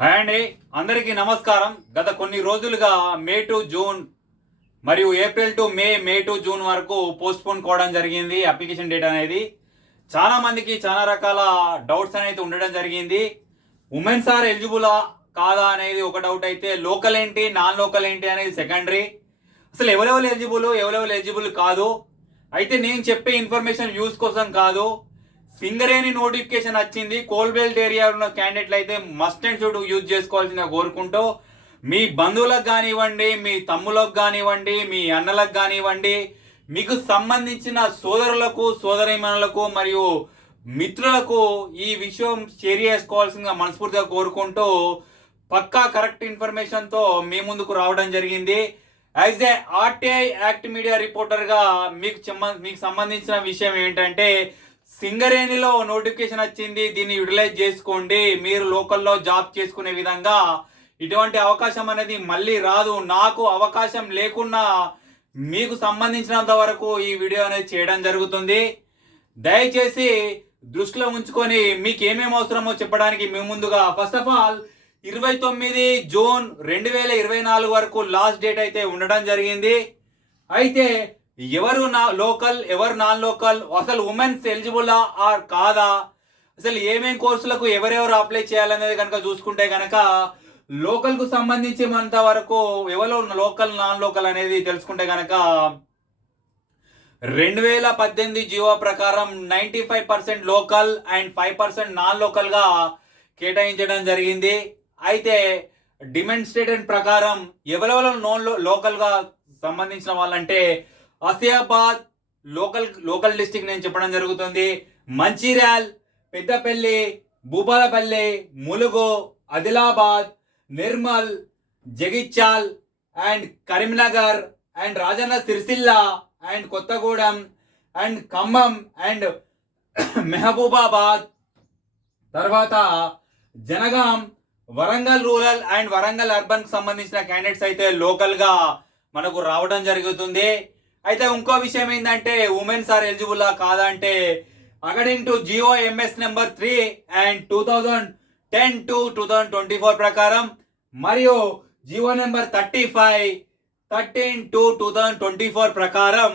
Hi అండి. అందరికీ నమస్కారం. గత కొన్ని రోజులుగా మే టు జూన్ మరియు April to May May to June వరకు పోస్ట్ పోన్ కావడం జరిగింది అప్లికేషన్ డేట్ అనేది. చాలా మందికి చాలా రకాల డౌట్స్ అనేది ఉండడం జరిగింది. ఉమెన్స్ ఆర్ ఎలిజిబులా కాదా అనేది ఒక డౌట్ అయితే లోకల్ ఏంటి నాన్ లోకల్ ఏంటి అనేది సెకండరీ. అసలు ఎవరెవరు ఎలిజిబుల్ ఎవరెవరు ఎలిజిబుల్ కాదు. అయితే నేను చెప్పే ఇన్ఫర్మేషన్ యూస్ కోసం కాదు. సింగరేణి నోటిఫికేషన్ వచ్చింది. కోల్బెల్ట్ ఏరియా ఉన్న క్యాండిడేట్లు అయితే మస్ట్ అండ్ షుడ్ యూజ్ చేసుకోవాల్సిందిగా కోరుకుంటూ మీ బంధువులకు కానివ్వండి మీ తమ్ములకు కానివ్వండి మీ అన్నలకు కానివ్వండి మీకు సంబంధించిన సోదరులకు సోదరిమణులకు మరియు మిత్రులకు ఈ విషయం షేర్ చేసుకోవాల్సిందిగా మనస్ఫూర్తిగా కోరుకుంటూ పక్కా కరెక్ట్ ఇన్ఫర్మేషన్తో మీ ముందుకు రావడం జరిగింది. As a RTI act media రిపోర్టర్గా మీకు మీకు సంబంధించిన విషయం ఏంటంటే సింగరేణిలో నోటిఫికేషన్ వచ్చింది దీన్ని యూటిలైజ్ చేసుకోండి మీరు లోకల్లో జాబ్ చేసుకునే విధంగా ఇటువంటి అవకాశం అనేది మళ్ళీ రాదు. నాకు అవకాశం లేకున్నా మీకు సంబంధించినంత వరకు ఈ వీడియో అనేది చేయడం జరుగుతుంది. దయచేసి దృష్టిలో ఉంచుకొని మీకు ఏమేమి అవసరమో చెప్పడానికి మేము ముందుగా ఫస్ట్ ఆఫ్ ఆల్ ఇరవై తొమ్మిది జూన్ రెండు వేల ఇరవై నాలుగు వరకు లాస్ట్ డేట్ అయితే ఉండడం జరిగింది. అయితే ఎవరు నా లోకల్ ఎవరు నాన్ లోకల్ అసలు ఉమెన్స్ ఎలిజిబులా ఆర్ కాదా? అసలు ఏమేం కోర్సులకు ఎవరెవరు అప్లై చేయాలనేది కనుక చూసుకుంటే కనుక లోకల్కు సంబంధించినంత వరకు ఎవరు లోకల్ నాన్ లోకల్ అనేది తెలుసుకుంటే కనుక రెండు వేల పద్దెనిమిది జీవో ప్రకారం ninety five percent local and five percent non లోకల్గా కేటాయించడం జరిగింది. అయితే డిమాన్స్ట్రేటెడ్ ప్రకారం ఎవరెవరు నోన్ లోకల్గా సంబంధించిన వాళ్ళంటే ఆసియాబాద్ లోకల్ లోకల్ డిస్టిక్ నేను చెప్పడం జరుగుతుంది. Mancherial Peddapalli Bhupalpally Mulugu Adilabad Nirmal Jagtial and Karimnagar and Rajanna Sircilla and Kothagudem and Khammam and Mahabubabad. తర్వాత జనగాం వరంగల్ రూరల్ అండ్ వరంగల్ అర్బన్కి సంబంధించిన క్యాండిడేట్స్ అయితే లోకల్గా మనకు రావడం జరుగుతుంది. అయితే ఇంకో విషయం ఏంటంటే ఉమెన్స్ ఆర్ ఎలిజిబుల్ కాదా అంటే according to GO MS number three and two thousand ten to two thousand twenty four ప్రకారం మరియు GO number thirty five thirteen to two thousand twenty four ప్రకారం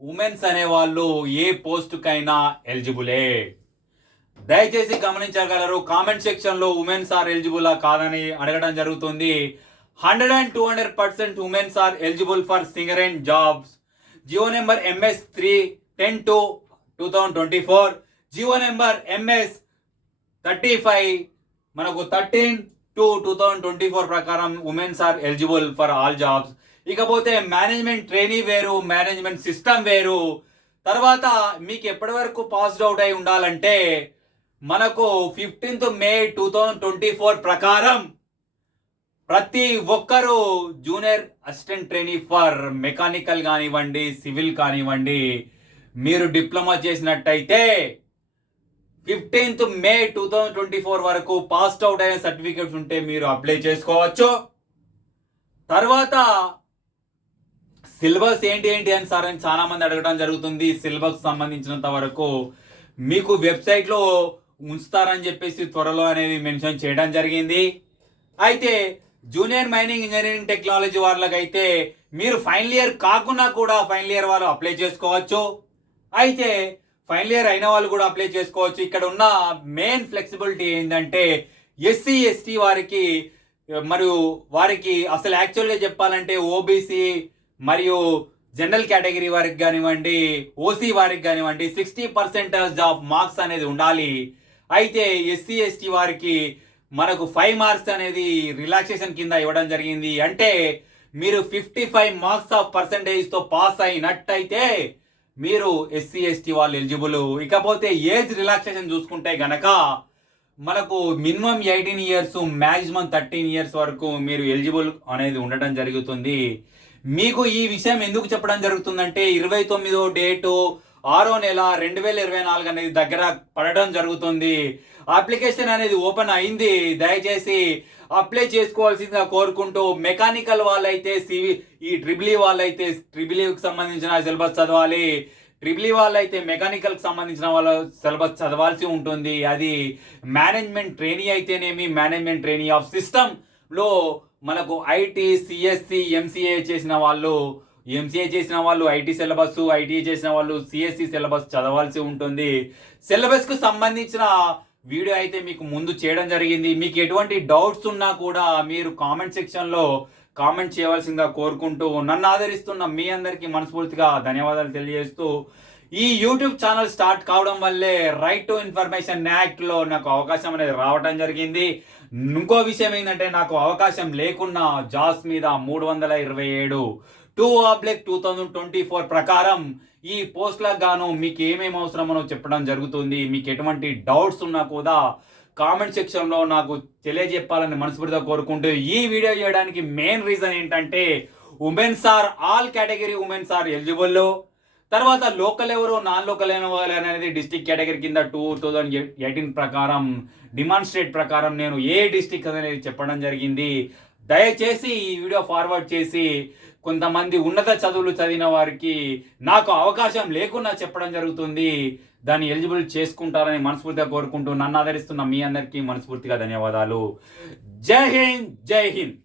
ఉమెన్స్ అనే వాళ్ళు ఏ పోస్టుకైనా ఎలిజిబులే. దయచేసి గమనించగలరు కామెంట్ సెక్షన్లో ఉమెన్స్ ఆర్ ఎలిజిబుల్ కాదని అడగడం జరుగుతుంది. Hundred and two hundred percent womens are eligible for singer and jobs GO number MS three ten to two thousand twenty four GO number MS thirty five మనకు thirteen to two thousand twenty four ప్రకారం womens are eligible for all jobs. ఇకపోతే management trainee వేరు management system వేరు. తర్వాత మీకు ఎప్పటి వరకు passed out అయి ఉండాలంటే మనకు fifteenth May two thousand twenty four ప్రకారం ప్రతి ఒక్కరూ junior assistant trainee for mechanical కానివ్వండి సివిల్ కానివ్వండి మీరు డిప్లొమా చేసినట్టయితే fifteenth May two thousand twenty four వరకు పాస్డ్ అవుట్ అయిన సర్టిఫికేట్స్ ఉంటే మీరు అప్లై చేసుకోవచ్చు. తర్వాత సిలబస్ ఏంటి ఏంటి అని సార్ అని చాలా మంది అడగడం జరుగుతుంది. సిలబస్ సంబంధించినంత వరకు మీకు వెబ్సైట్లో ఉంచుతారని చెప్పేసి త్వరలో అనేది మెన్షన్ చేయడం జరిగింది. అయితే జూనియర్ మైనింగ్ ఇంజనీరింగ్ టెక్నాలజీ వాళ్ళకైతే మీరు ఫైనల్ ఇయర్ కాకుండా కూడా ఫైనల్ ఇయర్ వాళ్ళు అప్లై చేసుకోవచ్చు. అయితే ఫైనల్ ఇయర్ అయిన వాళ్ళు కూడా అప్లై చేసుకోవచ్చు. ఇక్కడ ఉన్న మెయిన్ ఫ్లెక్సిబిలిటీ ఏంటంటే ఎస్సీ ఎస్టీ వారికి మరియు వారికి అసలు యాక్చువల్గా చెప్పాలంటే ఓబీసీ మరియు జనరల్ కేటగిరీ వారికి కానివ్వండి ఓసీ వారికి కానివ్వండి సిక్స్టీ పర్సెంటేజ్ ఆఫ్ మార్క్స్ అనేది ఉండాలి. అయితే ఎస్సీ ఎస్టీ వారికి మనకు ఫైవ్ మార్క్స్ అనేది రిలాక్సేషన్ కింద ఇవ్వడం జరిగింది. అంటే మీరు ఫిఫ్టీ ఫైవ్ మార్క్స్ ఆఫ్ పర్సంటేజ్తో పాస్ అయినట్టయితే మీరు ఎస్సీ ఎస్టీ వాళ్ళు ఎలిజిబుల్ ఇకపోతే ఏజ్ రిలాక్సేషన్ చూసుకుంటే గనక మనకు minimum eighteen years maximum thirteen years వరకు మీరు ఎలిజిబుల్ అనేది ఉండటం జరుగుతుంది. మీకు ఈ విషయం ఎందుకు చెప్పడం జరుగుతుందంటే ఇరవై తొమ్మిదో డేటు ఆరో నెల రెండు వేల ఇరవై నాలుగు అనేది దగ్గర పడడం జరుగుతుంది. అప్లికేషన్ అనేది ఓపెన్ అయింది. దయచేసి అప్లై చేసుకోవాల్సిందిగా కోరుకుంటూ మెకానికల్ వాళ్ళైతే సివి ఈ ట్రిబుల్ వాళ్ళైతే ట్రిబుల్ సంబంధించిన సిలబస్ చదవాలి. ట్రిబిలీ వాళ్ళైతే మెకానికల్కి సంబంధించిన వాళ్ళ సిలబస్ చదవాల్సి ఉంటుంది. అది మేనేజ్మెంట్ ట్రైనీ అయితేనేమి మేనేజ్మెంట్ ట్రైనీ ఆఫ్ సిస్టమ్లో మనకు ఐటీ సిఎస్సి ఎంసీఏ చేసిన వాళ్ళు ఎంసీఏ చేసిన వాళ్ళు ఐటీ సిలబస్ ఐటీఏ చేసిన వాళ్ళు సిఎస్సి సిలబస్ చదవాల్సి ఉంటుంది. సిలబస్కు సంబంధించిన వీడియో అయితే మీకు ముందు చేయడం జరిగింది. మీకు ఎటువంటి డౌట్స్ ఉన్నా కూడా మీరు కామెంట్ సెక్షన్లో కామెంట్ చేయవలసిందిగా కోరుకుంటూ నన్ను ఆదరిస్తున్న మీ అందరికీ మనస్ఫూర్తిగా ధన్యవాదాలు తెలియజేస్తూ ఈ యూట్యూబ్ ఛానల్ స్టార్ట్ కావడం వల్లే రైట్ టు ఇన్ఫర్మేషన్ యాక్ట్లో నాకు అవకాశం అనేది రావడం జరిగింది. ఇంకో విషయం ఏంటంటే నాకు అవకాశం లేకున్నా జాస్ మీద మూడు వందల ఇరవై ఏడు టూ ఆబ్లెక్ టూ థౌజండ్ ట్వంటీ ఫోర్ ప్రకారం ఈ పోస్ట్లకు గాను మీకు ఏమేమి అవసరమనో చెప్పడం జరుగుతుంది. మీకు ఎటువంటి డౌట్స్ ఉన్నా కూడా కామెంట్ సెక్షన్లో నాకు తెలియజెప్పాలని మనస్ఫూర్తిగా కోరుకుంటూ ఈ వీడియో చేయడానికి మెయిన్ రీజన్ ఏంటంటే women's are all category women's are eligible. తర్వాత లోకల్ ఎవరు నాన్ లోకల్ అయిన అనేది డిస్టిక్ కేటగిరీ కింద టూ థౌజండ్ ఎయిటీన్ ప్రకారం డిమాన్స్ట్రేట్ ప్రకారం నేను ఏ డిస్టిక్ అనేది చెప్పడం జరిగింది. దయచేసి ఈ వీడియో ఫార్వర్డ్ చేసి కొంతమంది ఉన్నత చదువులు చదివిన వారికి నాకు అవకాశం లేకున్నా చెప్పడం జరుగుతుంది. దాన్ని ఎలిజిబుల్ చేసుకుంటారని మనస్ఫూర్తిగా కోరుకుంటూ నన్ను ఆదరిస్తున్న మీ అందరికీ మనస్ఫూర్తిగా ధన్యవాదాలు. జై హింద్ జై హింద్.